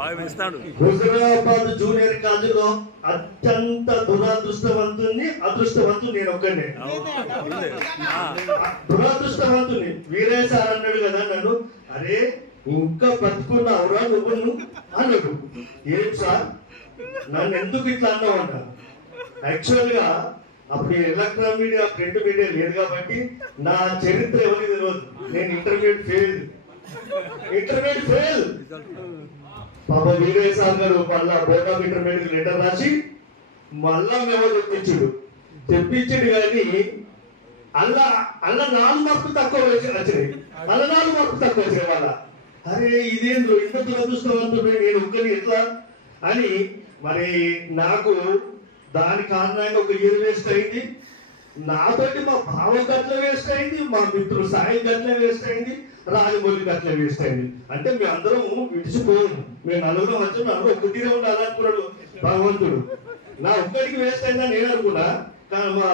బాగా హుజరాబాద్ జూనియర్ కాలేజీలో అత్యంత దురదృష్టవంతుని అదృష్టవంతుని నేను ఒక్కనే దురదృష్టవంతుని వీరే సార్ అన్నాడు కదా నన్ను. అరే ఇంకా బతుకున్నావురా నువ్వు నువ్వు?" అన్నాడు. ఏం సార్? నన్ను ఎందుకు ఇట్లా అన్నావంట? యాక్చువల్గా అప్పుడు ఎలక్ట్రానిక్ మీడియా ప్రింట్ మీడియా లేదు కాబట్టి నా చరిత్ర ఎవరికి తెలియదు. నేను ఇంటర్మీడియట్ ఫెయిల్. Intermediate fail. పాప వీరయ్య సార్ గారు మళ్ళా బోర్డ్ ఆఫ్ ఇంటర్మీడియట్ లెటర్ రాసి మళ్ళా మేము తెప్పించుడు. తెప్పించుడు కానీ అలా అలా నాలుగు మార్కులు తక్కువ వచ్చినాయి. అలా నాలుగు మార్కులు తక్కువ వచ్చినాయి వాళ్ళ. అరే ఇదేందో ఇంత దురదృష్టవంతుడు నేను ఒక్కని ఎట్లా? అని మరి నాకు దాని కారణంగా ఒక ఇయర్ వేస్ట్ అయింది. నాతోటి మా భావం గట్ల వేస్ట్ అయింది మా మిత్రుడు సాయం గట్ల వేస్ట్ అయింది రాజమౌళి గట్ల వేస్ట్ అయింది. అంటే మేము అందరం విడిచిపోయాము. మేము నలుగురం వచ్చి నలుగురు ఉండాలి అనుకున్నాడు భగవంతుడు. నా ఒక్కడికి వేస్ట్ అయిందని నేను అనుకున్నా కానీ మా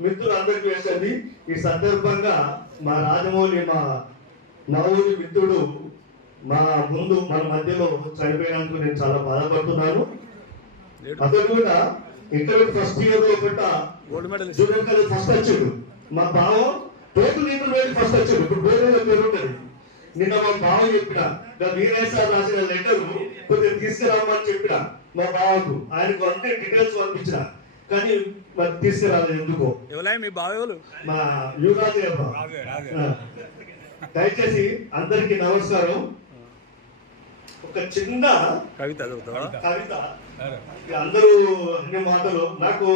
మిత్రులు అందరికి వేస్ట్ అయింది. ఈ సందర్భంగా మా రాజమౌళి మా మా మిత్రుడు మా ముందు మన మధ్యలో చనిపోయినందుకు నేను చాలా బాధపడుతున్నాను. అతను కూడా ఇంటర్ ఫస్ట్ ఇయర్లో పెట్ట gold medal junior college first వచ్చాడు. మా బావ టోటల్ ఇంటర్మీడియట్ ఫస్ట్ వచ్చాడు. ఇప్పుడు బోర్డు పేరు ఉంటుంది. నిన్న మా బావ చెప్పిన వీరయ్య సార్ రాసిన లెటర్ కొద్దిగా తీసుకురామని చెప్పిన మా బావకు. ఆయనకు అన్ని డీటెయిల్స్ పంపించిన. కానీ మరి తీసుకురాలేదు ఎందుకో? మీ బావేవులు మా యువరాజు. దయచేసి అందరికీ నమస్కారం. ఒక చిన్న కవిత కవిత. అందరూ అన్ని మాటలు నాకు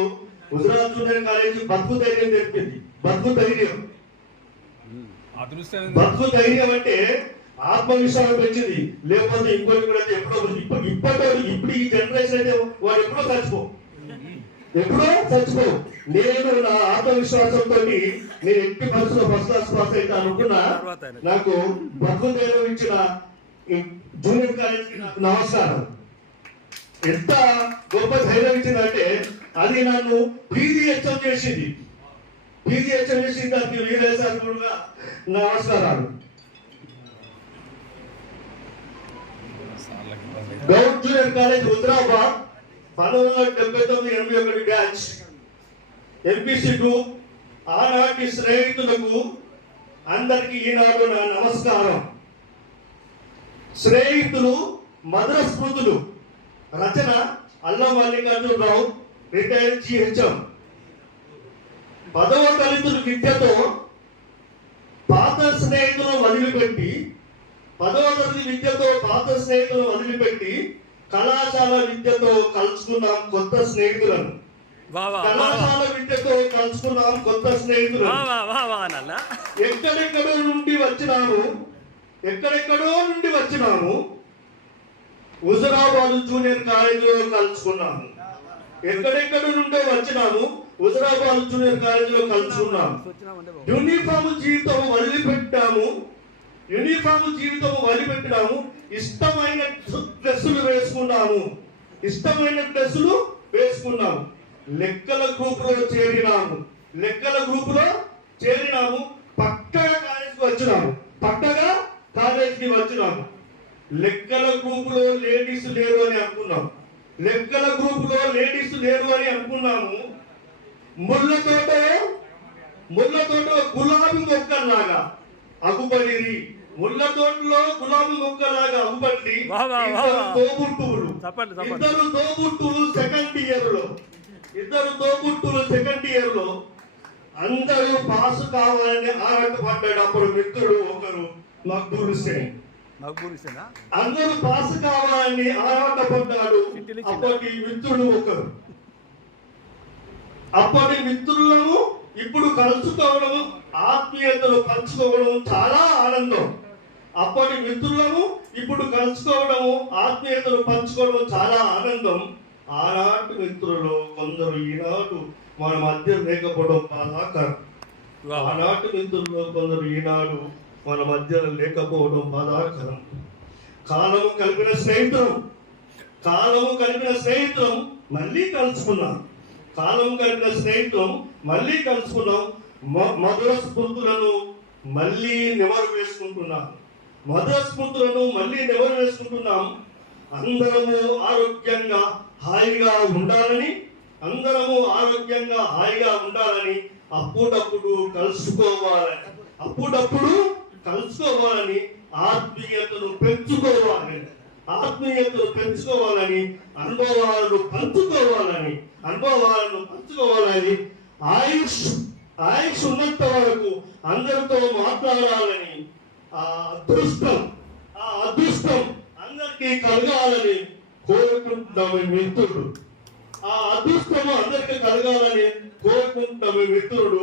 గుజరాత్ జూనియర్ కాలేజీ బతుకు ధైర్యం నేర్పింది బతుకు ధైర్యం. బతుకు ధైర్యం అంటే ఆత్మవిశ్వాసం పెంచింది. లేకపోతే ఇంకోటి కూడా ఎప్పుడో ఇప్పుడు ఇప్పటి ఇప్పుడు ఈ జనరేషన్ అయితే వాడు ఎప్పుడో చచ్చిపో. ఎప్పుడో చచ్చిపో. నేను నా ఆత్మవిశ్వాసంతో నేను ఎట్టి పరిస్థితుల్లో ఫస్ట్ క్లాస్ పాస్ అయితే అనుకున్నా. నాకు బతుకు ధైర్యం ఇచ్చిన జూనియర్ కాలేజీకి నాకు నమస్కారం. ఎంత గొప్ప ధైర్యం ఇచ్చిందంటే అది నన్ను పీజీహెచ్ఎం చేసింది. పీజీహెచ్ఎం చేసింది దానికి వీరేశారు కూడా నమస్కారాలు గౌడ్ జూనియర్ కాలేజ్ హుజరాబాద్ పంతొమ్మిది వందల డెబ్బై తొమ్మిది ఎనభై ఒకటి బ్యాచ్. ఎంపీసీ టూ ఆనాటి స్నేహితులకు అందరికీ ఈనాడు నా నమస్కారం. స్నేహితులు మధుర స్మృతులు. రచన అల్లం మల్లికార్జునరావు రిటైర్డ్ జిహెచ్ఎం. పదవ తరగతుల విద్యతో పాత స్నేహితులను వదిలిపెట్టి పదవ తరగతి విద్యతో పాత స్నేహితులను వదిలిపెట్టి కళాశాల విద్యతో కలుసుకున్నాం కొత్త స్నేహితులను. కళాశాల విద్యతో కలుసుకున్నాం కొత్త నల్ల ఎక్కడెక్కడో నుండి వచ్చినాము ఎక్కడెక్కడో నుండి వచ్చినాము హుజరాబాద్ జూనియర్ కాలేజీలో కలుసుకున్నాము ఎక్కడెక్కడ నుండో వచ్చినాము హుజరాబాద్ జూనియర్ కాలేజీలో కలుసుకున్నాము యూనిఫామ్ జీవితం వదిలిపెట్టాము. యూనిఫామ్ జీవితం వదిలిపెట్టినాము ఇష్టమైన డ్రెస్సులు వేసుకున్నాము. ఇష్టమైన డ్రెస్సులు వేసుకున్నాము. లెక్కల గ్రూప్లో చేరినాము. లెక్కల గ్రూప్లో చేరినాము. పక్కగా కాలేజీకి వచ్చినాము. పక్కగా కాలేజీకి వచ్చినాము. లెక్కల గ్రూప్లో లేడీస్ లేరు అని అనుకున్నాం. లెక్కల గ్రూప్లో లేడీస్ లేరు అని అనుకున్నాము. ముళ్ళ తోట ముళ్ళ తోట గులాబీ మొక్కల్లాగా అగుపడిరి. ముళ్ళ తోటలో గులాబీ మొక్కలాగా అగుపడి. తోబుట్టువులు. ఇద్దరు తోబుట్టువులు సెకండ్ ఇయర్లో. ఇద్దరు తోబుట్టువులు సెకండ్ ఇయర్లో. అందరూ పాస్ కావాలని ఆరాటపడ్డాడు అప్పుడు మిత్రుడు ఒకరు నాకు అందరూ పాస్ కావాలని చిట్టీలు ఇచ్చిందా? అప్పటి మిత్రుడు ఒకరు. అప్పటి మిత్రులను ఇప్పుడు కలుసుకోవడం ఆత్మీయతలు పంచుకోవడం చాలా ఆనందం. అప్పటి మిత్రులను ఇప్పుడు కలుసుకోవడము ఆత్మీయతలు పంచుకోవడం చాలా ఆనందం. ఆనాటి మిత్రులు కొందరు ఈనాడు మన మధ్య లేకపోవడం బాధాకరం. ఆనాటి మిత్రుల్లో కొందరు ఈనాడు మన మధ్యలో లేకపోవడం బాధాకరం. కాలము కలిపిన స్నేహితులు కాలము కలిపిన స్నేహితులం మళ్ళీ కలుసుకున్నాం. కాలం కలిపిన స్నేహితులం మళ్ళీ కలుసుకున్నాం. మ- మధుర స్మృతులను మళ్ళీ నెమరు వేసుకుంటున్నాం. మధుర స్మృతులను మళ్ళీ నెమరు వేసుకుంటున్నాం. అందరము ఆరోగ్యంగా హాయిగా ఉండాలని అందరము ఆరోగ్యంగా హాయిగా ఉండాలని అప్పుడప్పుడు కలుసుకోవాలని అప్పుడప్పుడు కలుసుకోవాలని ఆత్మీయతను పెంచుకోవాలి ఆత్మీయతను పెంచుకోవాలని అనుభవాలను పంచుకోవాలని అనుభవాలను పంచుకోవాలని ఆయుష్ ఆయుష్ ఉన్నంత వరకు అందరితో మాట్లాడాలని ఆ అదృష్టం ఆ అదృష్టం అందరికీ కలగాలని కోరుకుంటున్నాము మిత్రుడు. ఆ అదృష్టము అందరికీ కలగాలని కోరుకుంటున్నాము మిత్రుడు.